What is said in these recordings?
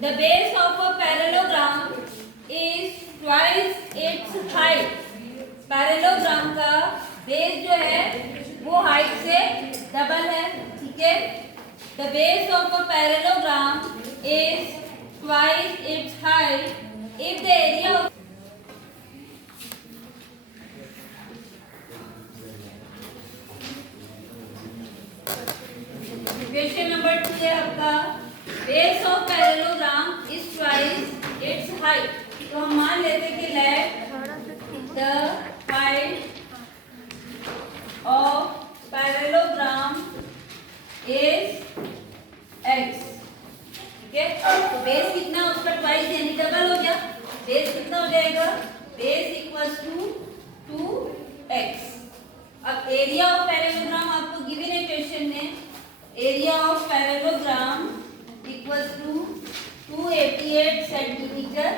The base of a parallelogram is twice its height. Parallelogram का base जो है वो हाइट से डबल है, ठीक है। The base of a parallelogram is twice its height if the area of question number 2 है आपका, base of parallelogram is twice its height. तो हम मान लेते कि let the height of parallelogram is x, ठीक है। तो बेस कितना उसका ट्वाइस यानी डबल हो गया। बेस कितना हो जाएगा, बेस इक्वल्स टू 2x। अब एरिया ऑफ पैरेललोग्राम आपको गिवन है क्वेश्चन में, area of parallelogram equals to 288 centimetre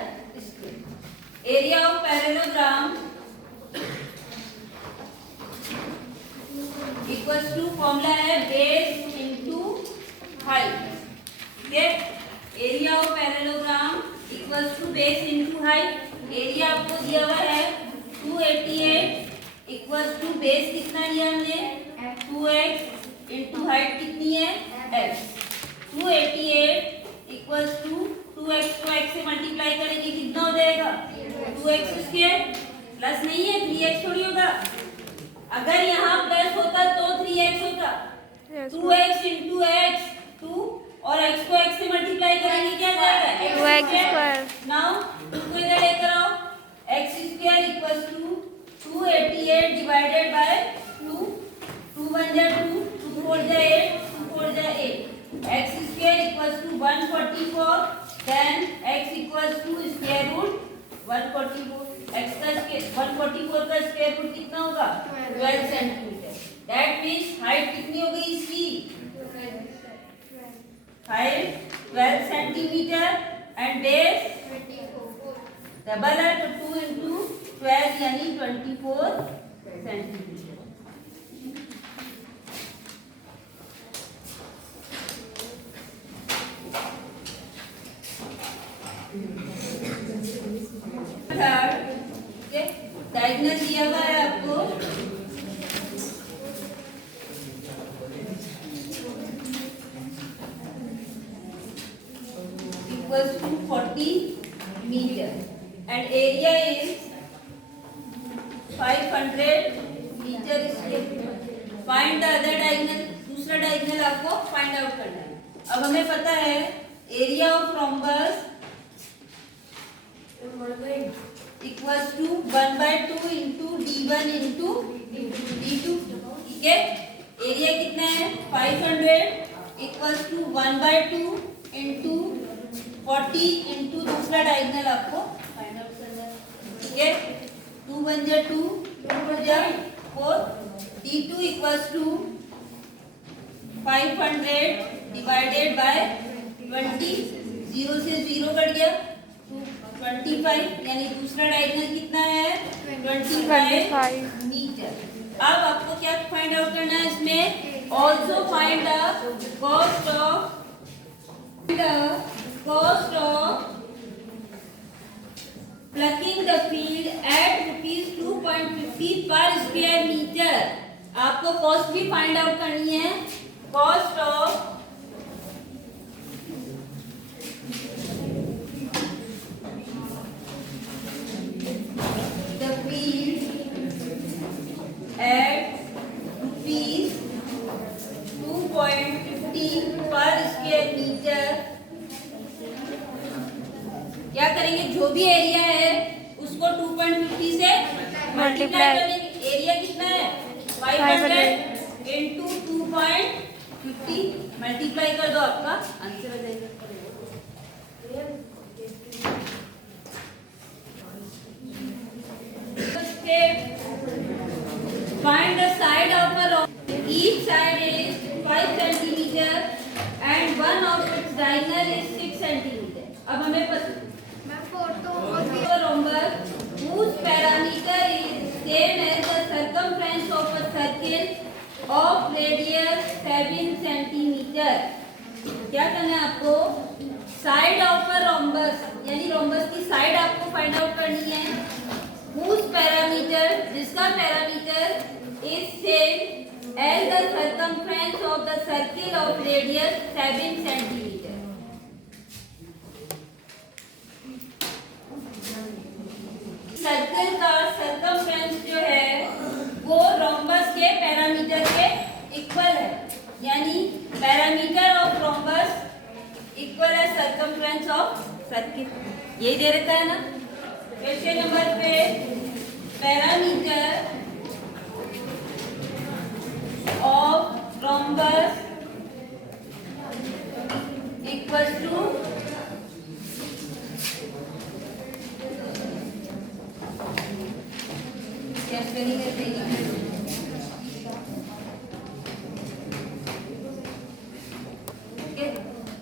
square. Area of parallelogram equals to formula है बेस इनटू हाइट, ठीक है। Area of parallelogram equals to base into height. Area आपको दिया हुआ है 288 इक्वल्स टू बेस कितना लिया हमने 2x इनटू हाइट कितनी है x। 288 इक्वल्स टू 2x को x से मल्टीप्लाई करेंगे कितना हो जाएगा 2x स्क्वायर। प्लस नहीं है 3x थोड़ी होगा, अगर यहाँ प्लस होता तो 3x होता। 2x इंटू एक्स 2 और x को x से मल्टीप्लाई करेंगे क्या जाएगा x स्क्वायर। नाउ 2 को इधर लेकर आओ, x square equals to 288 divided by 2, 2 1 जा 2, 2 4 जा 8, 2 4 जा 8। x square equals to 144, then x equals to square root 144। x का 144 का स्क्वायर रूट कितना होगा 12 सेंटीमीटर। दैट मींस हाइट कितनी हो गई इसकी, height 12 centimetre and base double है तो 2 इंटू 12 यानी 24 सेंटीमीटर। डायगोनल दिया हुआ है आपको, equals to 40 metre and area is 500 metre square. Find the other diagonal, दूसरा डायगोनल आपको फाइंड आउट करना है। अब हमें पता है area of rhombus equals to 1/2 into d1 into d2, ठीक है। एरिया कितना है 500 इक्वल्स टू 1/2 इंटू 40 इंटू दूसरा डायगोनल आपको फाइंड आउट करना है, ठीक है। 2 1 जा 2, 2 4 जा 4, d2 equals to 500 divided by 20, 0 से 0 कट गया 25 यानी दूसरा डायगोनल कितना है 25 मीटर। अब आपको क्या फाइंड आउट करना है इसमें, also find the cost of plucking the field at ₹2.50 पर स्क्वायर मीटर। आपको कॉस्ट भी फाइंड आउट करनी है, कॉस्ट ऑफ at ₹2.50 पर स्क्वायर मीटर। क्या करेंगे, जो भी एरिया है उसको 2.50 से मल्टीप्लाई करेंगे। एरिया कितना है 500 इंटू 2.50 मल्टीप्लाई कर दो, आपका आंसर आ जाएगा। Find the side of a rock. Each side is 5 centimeter and one of its diagonal is 6 centimeter. अब हमें पता rhombus whose parameter is same as the circumference of a circle of radius 7 centimeter. क्या करना है आपको, side of यानी rhombus की side आपको फाइंड आउट करनी है। whose parameter, जिसका parameter is same as the circumference of the circle of radius 7 centimetre. Circle का सर्कमफ्रेंस जो है वो रोम्बस के पैरामीटर के इक्वल है, यानी पैरामीटर ऑफ रोम्बस इक्वल है सर्कमफ्रेंस ऑफ सर्किल। ये दे रखा है ना क्वेश्चन नंबर पे। Parameter of rhombus equal to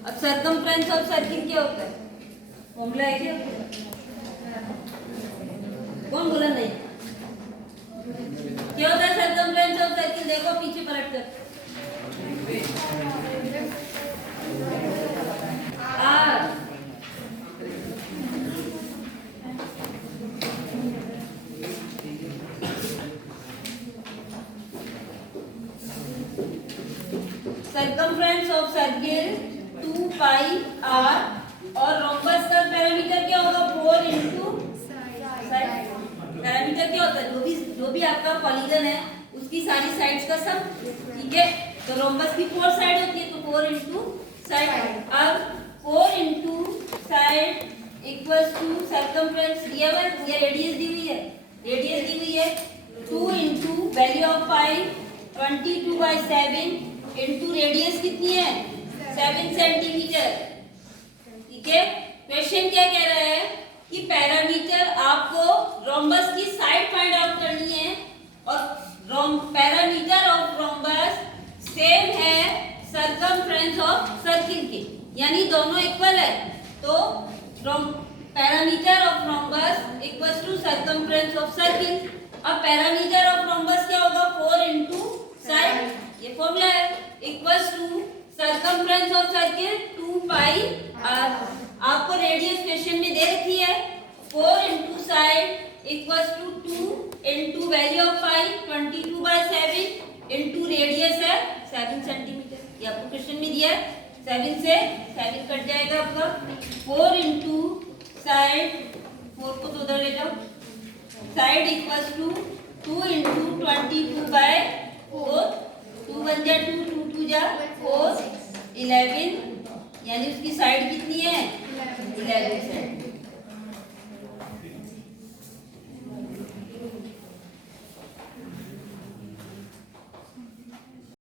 अब सर्कमफ्रेंस ऑफ सर्किल क्या होता है? फॉर्मूला है क्या? कौन बोला नहीं? क्या होता है सर्कमफ्रेंस ऑफ सर्किल? देखो पीछे पलट कर। R circumference of circle 2 pi R और रोम्बस का पैरामीटर क्या होगा? 4 इंटू साइड। पैरामीटर क्या होता है? जो भी आपका पॉलीगन है उसकी सारी साइड्स का सम, ठीक है। तो रोम्बस की 4 साइड होती है, तो 4 इंटू साइड। अब 4 into side equals to circumference दिया हुआ है, ये रेडियस दी हुई है, रेडियस दी हुई है 2 into value of pi 22/7 into radius कितनी है? 7 सेंटीमीटर, ठीक है। क्वेश्चन क्या कह रहा है कि पैरामीटर आपको रोम्बस की साइड फाइंड आउट करनी है और पैरामीटर ऑफ रोम्बस सेम है सर्कमफ्रेंस ऑफ सर्किल के, यानी दोनों इक्वल है। तो parameter of rhombus equals to circumference of circle. अब पैरामीटर ऑफ रोम्बस क्या होगा? 4 इंटू साइड, ये फॉर्मूला है, equals to circumference of circle 2 pi R. आपको रेडियस क्वेश्चन में दे रखी है, 4 into side equals to 2 into value of pi 22/7 into radius है 7 सेंटीमीटर। ये आपको क्वेश्चन में दिया है, 7 से 7 कट जाएगा आपका। 4 इंटू साइड, 4 को तो उधर ले जाओ, साइड इक्वल्स टू 2 इंटू 22/4, 2 1 जा 2, 2 2 जा 4, 11, यानी उसकी साइड कितनी है? 11 है।